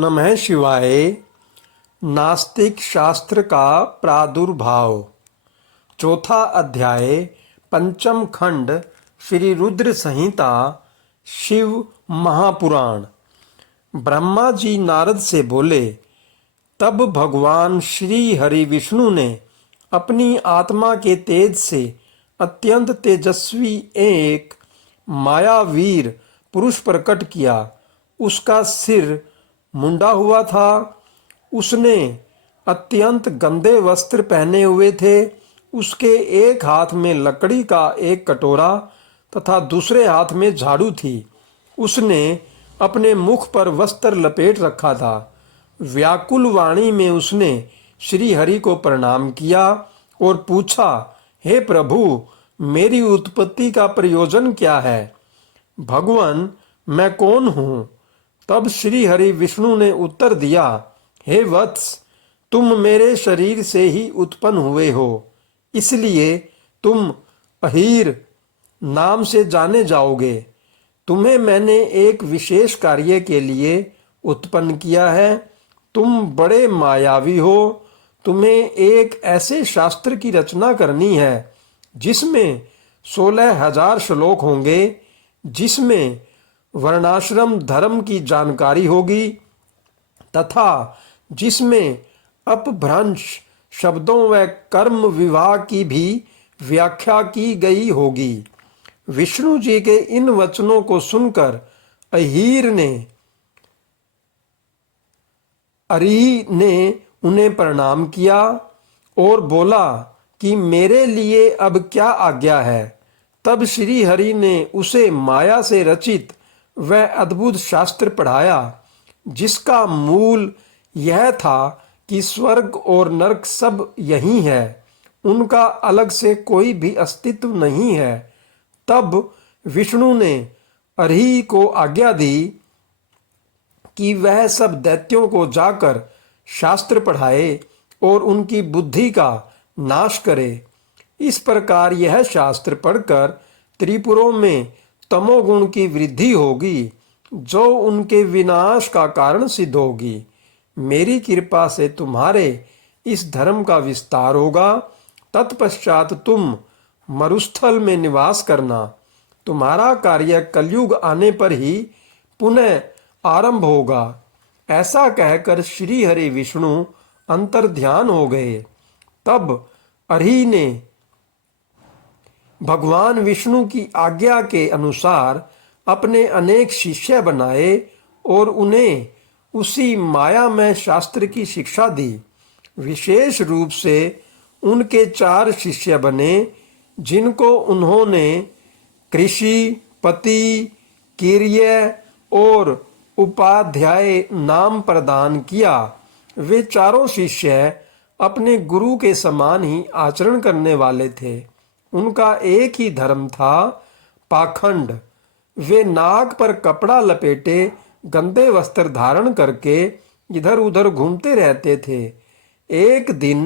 नमः शिवाय। नास्तिक शास्त्र का प्रादुर्भाव। चौथा अध्याय, पंचम खंड, श्री रुद्र संहिता, शिव महापुराण। ब्रह्मा जी नारद से बोले। तब भगवान श्री हरि विष्णु ने अपनी आत्मा के तेज से अत्यंत तेजस्वी एक मायावीर पुरुष प्रकट किया। उसका सिर मुंडा हुआ था। उसने अत्यंत गंदे वस्त्र पहने हुए थे। उसके एक हाथ में लकड़ी का एक कटोरा तथा दूसरे हाथ में झाड़ू थी। उसने अपने मुख पर वस्त्र लपेट रखा था। व्याकुल वाणी में उसने श्री हरि को प्रणाम किया और पूछा, हे प्रभु, मेरी उत्पत्ति का प्रयोजन क्या है? भगवान, मैं कौन हूँ? तब श्री हरि विष्णु ने उत्तर दिया, हे वत्स, तुम मेरे शरीर से ही उत्पन्न हुए हो, इसलिए तुम अहीर नाम से जाने जाओगे। तुम्हें मैंने एक विशेष कार्य के लिए उत्पन्न किया है। तुम बड़े मायावी हो। तुम्हें एक ऐसे शास्त्र की रचना करनी है जिसमें 16,000 श्लोक होंगे, जिसमें वर्णाश्रम धर्म की जानकारी होगी तथा जिसमें अपभ्रंश शब्दों व कर्म विवाह की भी व्याख्या की गई होगी। विष्णु जी के इन वचनों को सुनकर अहीर ने उन्हें प्रणाम किया और बोला कि मेरे लिए अब क्या आज्ञा है। तब श्री हरि ने उसे माया से रचित वह अद्भुत शास्त्र पढ़ाया, जिसका मूल यह था कि स्वर्ग और नरक सब यही है, उनका अलग से कोई भी अस्तित्व नहीं है। तब विष्णु ने अरही को आज्ञा दी कि वह सब दैत्यों को जाकर शास्त्र पढ़ाए और उनकी बुद्धि का नाश करे। इस प्रकार यह शास्त्र पढ़कर त्रिपुरों में तमोगुण की वृद्धि होगी, जो उनके विनाश का कारण सिद्ध होगी। मेरी कृपा से तुम्हारे इस धर्म का विस्तार होगा। तत्पश्चात तुम मरुस्थल में निवास करना। तुम्हारा कार्य कलयुग आने पर ही पुनः आरंभ होगा। ऐसा कहकर श्री हरि विष्णु अंतर्ध्यान हो गए। तब अरही ने भगवान विष्णु की आज्ञा के अनुसार अपने अनेक शिष्य बनाए और उन्हें उसी मायामय शास्त्र की शिक्षा दी। विशेष रूप से उनके 4 शिष्य बने, जिनको उन्होंने कृषि, पति, कीर्य और उपाध्याय नाम प्रदान किया। वे चारों शिष्य अपने गुरु के समान ही आचरण करने वाले थे। उनका एक ही धर्म था, पाखंड। वे नाक पर कपड़ा लपेटे गंदे वस्त्र धारण करके इधर उधर घूमते रहते थे। एक दिन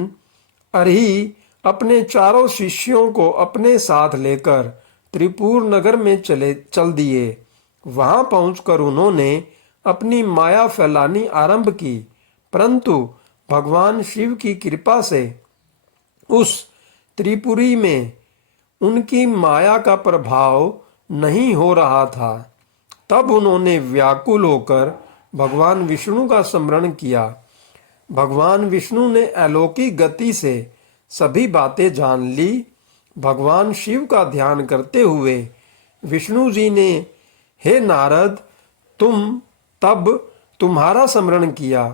अरही अपने चारों शिष्यों को अपने साथ लेकर त्रिपुर नगर में चल दिए। वहां पहुंचकर उन्होंने अपनी माया फैलानी आरंभ की, परंतु भगवान शिव की कृपा से उस त्रिपुरी में उनकी माया का प्रभाव नहीं हो रहा था। तब उन्होंने व्याकुल होकर भगवान विष्णु का स्मरण किया। भगवान विष्णु ने अलौकिक गति से सभी बातें जान ली। भगवान शिव का ध्यान करते हुए विष्णु जी ने, हे नारद, तुम्हारा स्मरण किया।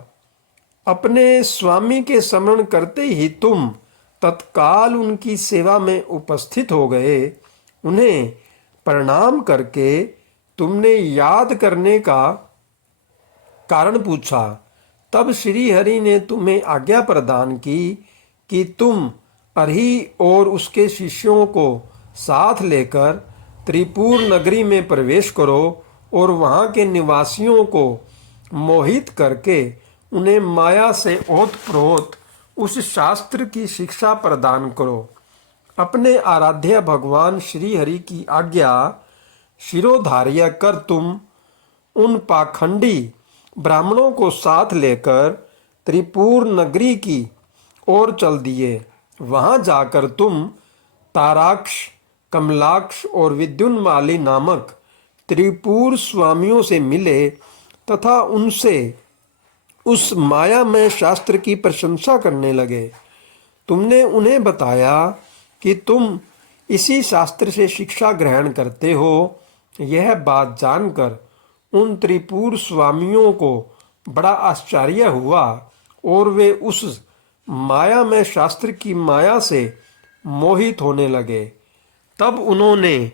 अपने स्वामी के स्मरण करते ही तुम तत्काल उनकी सेवा में उपस्थित हो गए। उन्हें प्रणाम करके तुमने याद करने का कारण पूछा। तब श्री हरि ने तुम्हें आज्ञा प्रदान की कि तुम अरही और उसके शिष्यों को साथ लेकर त्रिपुर नगरी में प्रवेश करो और वहां के निवासियों को मोहित करके उन्हें माया से ओतप्रोत उस शास्त्र की शिक्षा प्रदान करो। अपने आराध्य भगवान श्री हरि की आज्ञा शिरोधार्य कर तुम उन पाखंडी ब्राह्मणों को साथ लेकर त्रिपुर नगरी की ओर चल दिए। वहां जाकर तुम ताराक्ष, कमलाक्ष और विद्युन्माली नामक त्रिपुर स्वामियों से मिले तथा उनसे उस मायामय शास्त्र की प्रशंसा करने लगे। तुमने उन्हें बताया कि तुम इसी शास्त्र से शिक्षा ग्रहण करते हो। यह बात जानकर उन त्रिपुर स्वामियों को बड़ा आश्चर्य हुआ और वे उस मायामय शास्त्र की माया से मोहित होने लगे। तब उन्होंने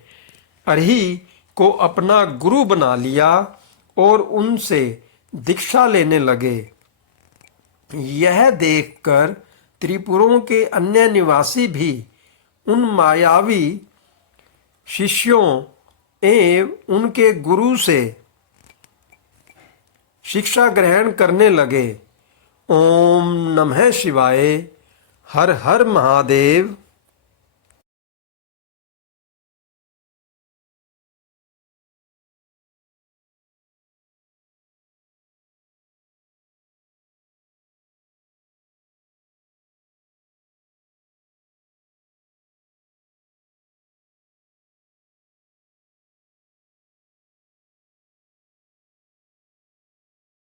अरही को अपना गुरु बना लिया और उनसे दीक्षा लेने लगे। यह देखकर त्रिपुरों के अन्य निवासी भी उन मायावी शिष्यों एवं उनके गुरु से शिक्षा ग्रहण करने लगे। ओम नमः शिवाय। हर हर महादेव।